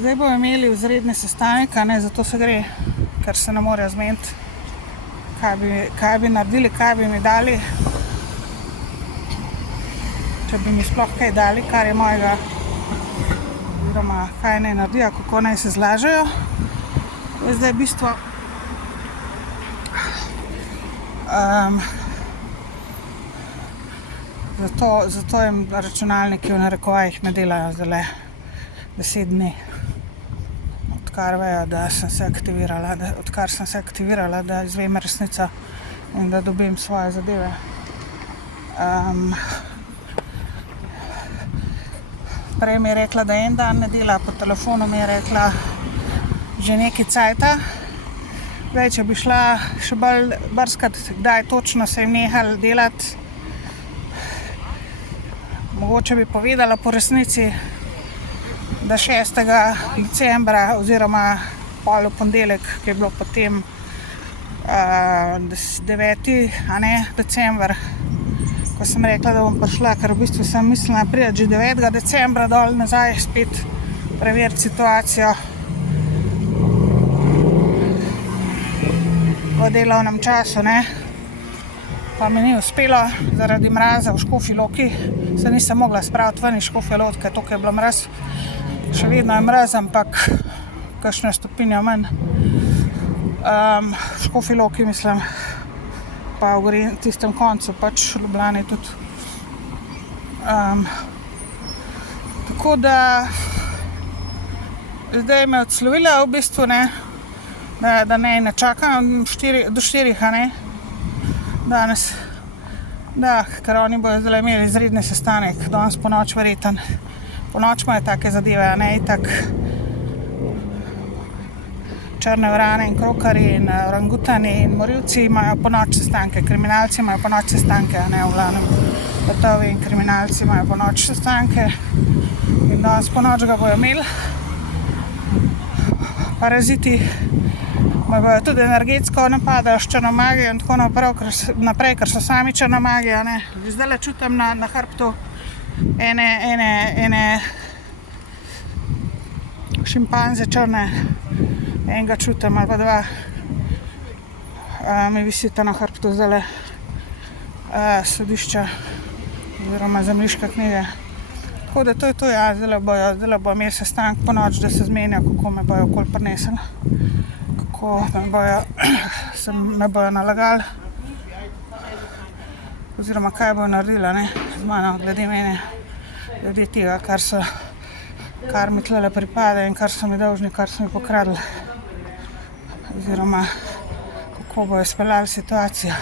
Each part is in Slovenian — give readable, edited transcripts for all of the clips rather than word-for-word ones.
Zdaj bomo imeli izredni sestanek, zato se gre, ker se ne morejo zmeniti, kaj bi naredili, kaj bi mi dali. Če bi mi sploh kaj dali, kar je mojega, oziroma kaj naj naredijo, kako naj se zlažejo. Je zdaj bistvo zato jim računalniki v narekovajih ne delajo zdajle 10 dni. Odkar vejo, da sem se aktivirala, da izvem resnico in da dobim svoje zadeve. Prej mi je rekla, da en dan ne dela, po telefonu mi je rekla že nekaj cajta. Zdaj, če bi šla še bolj brskati, kdaj točno se jim nehali delati, mogoče bi povedala po resnici, da 6. decembra oziroma pol v ponedeljek, ki je bilo potem 9. december, ko sem rekla, da bom prišla, ker v bistvu sem mislila priti že 9. decembra dol nazaj, spet preveriti situacijo v delovnem času, pa mi ni uspelo zaradi mraza v Škofji Loki. Se nisem mogla spraviti ven iz Škofje Loke, toliko je bilo mraz. Še vedno je mraz, ampak kakšne stopinje manj. V Škofji Loki mislim, pa v tistem koncu, pač v Ljubljani tudi. Tako da zdaj me odslovila v bistvu, da ne čakam do 4, danes. Da, ker oni bojo zdaj imeli izredni sestanek, danes po noč verjeten. Po noč imajo take zadeve, itak črne vrane in krokarji in orangutani in morilci imajo po noč sestanke, kriminalci imajo po noč sestanke, v glavnem gotovi in kriminalci imajo po noč sestanke in danes po noč ga bojo imeli. Paraziti me bojo tudi energetsko napadajo s črno magijo in tako naprej, ker so sami črna magija, Zdajle čutim na hrbtu ene šimpanze črne, enega čutim ali pa dva, mi visita na hrbtu zdajle sodišča oziroma zemljiške knjige. Tako da to je to, zdajle bojo imeli sestanek po noč, da se zmenijo, kako me bojo okoli prinesli, kako me bojo nalagali oziroma kaj bojo naredili z mano, glede mene, glede tega, kar mi tlele pripada in kar so mi dolžni, kar so mi pokradli, oziroma kako bojo speljali situacijo.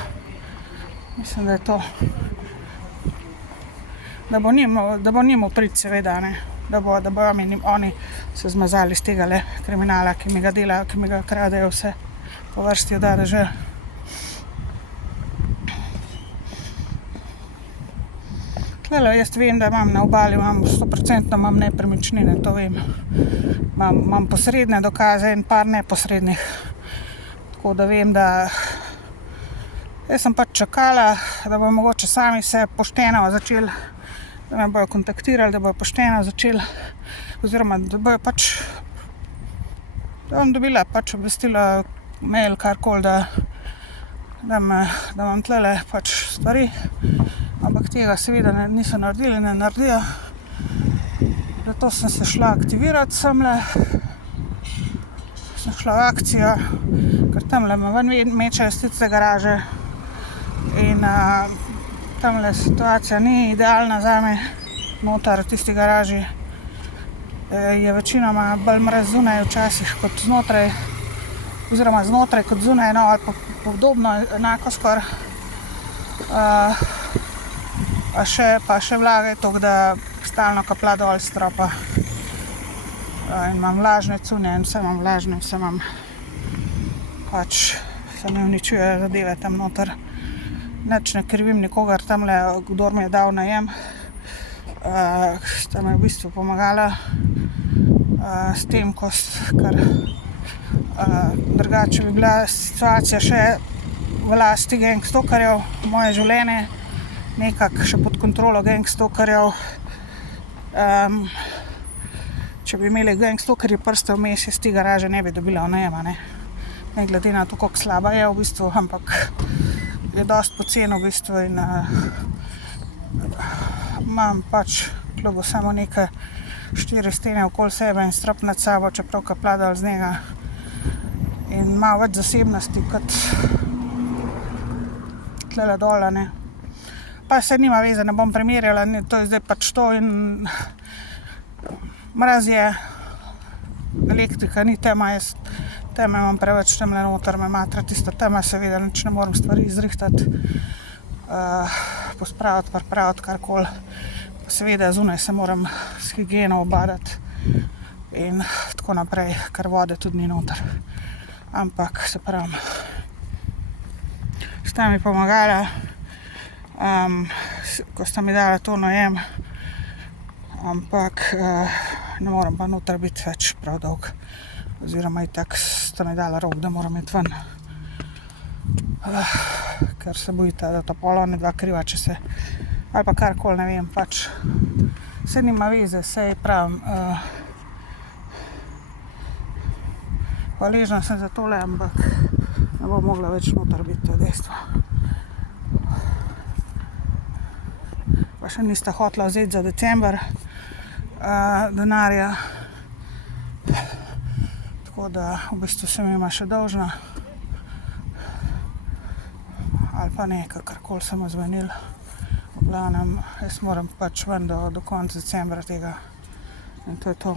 Mislim, da je to, da bo njim uprit seveda, da bojo oni se zmazali z tega kriminala, ki mi ga delajo, ki mi ga kradejo vse po vrsti od A do Ž. Tlele jaz vem, da imam na obali, 100% imam nepremičnine, to vem. Imam posredne dokaze in par neposrednih. Tako da vem, da jaz sem pač čakala, da bojo mogoče sami se pošteno začeli, da me bojo kontaktirali, da bojo pošteno začeli, oziroma da bojo pač, da bom dobila pač obvestilo, mail, karkoli, da imam tlele pač stvari, ampak tega seveda niso naredili, ne naredijo. Zato sem se šla aktivirati semle, sem šla v akcijo, ker tamle me ven mečajo iz tiste garaže in tamle situacija ni idealna zame, noter v tisti garaži je večinoma bolj mraz zunaj včasih kot znotraj, oziroma znotraj kot zunaj, ali pa podobno, enako skoraj. Pa še vlaga je toliko, da stalno kaplja dol s stropa. In imam vlažne cunje in vse imam vlažne, vse imam, pač se mi uničujejo zadeve tam noter. Nič ne krivim nikogar tamle, kdor mi je dal najem, sta me v bistvu pomagala s tem, ker drugače bi bila situacija še v lasti gangstokarjev, moje življenje nekako še pod kontrolo gangstokarjev. če bi imeli gangstokerji prste vmes, iz te garaže ne bi dobila najema, ne glede na to, koliko slaba je v bistvu, ampak je dosti poceni v bistvu in imam pač klubo samo neke 4 stene okoli sebe in strop nad sabo, čeprav ka pladal z njega in malo več zasebnosti kot tlele dola, ne. Pa se nima veze, ne bom primerjala, ne, to je zdaj pač to in mraz je, elektrika ni tema, jaz teme imam preveč temle noter, me matra tista tema, seveda nič ne morem stvari izrihtati, pospraviti, pripraviti, karkoli. Pa seveda zunaj se moram s higieno obadati in tako naprej, ker vode tudi ni noter. Ampak, se pravim, sta mi pomagala, ko sta mi dala to najem, ampak ne morem pa noter biti več prav dolg. Oziroma itak sta mi dala rok, da moram iti ven. Ker se bojita, da ta pol onedva kriva, če se, ali pa karkoli, ne vem, pač se nima veze, saj pravim, hvaležna sem za tole, ampak ne bom mogla več noter biti, to je dejstvo. Pa še nista hotela vzeti za december denarja, tako da v bistvu sem jima še dolžna. Ali pa ne, kakorkoli so me zmenili. V glavnem, jaz moram pač ven do konca decembra tega in to je to.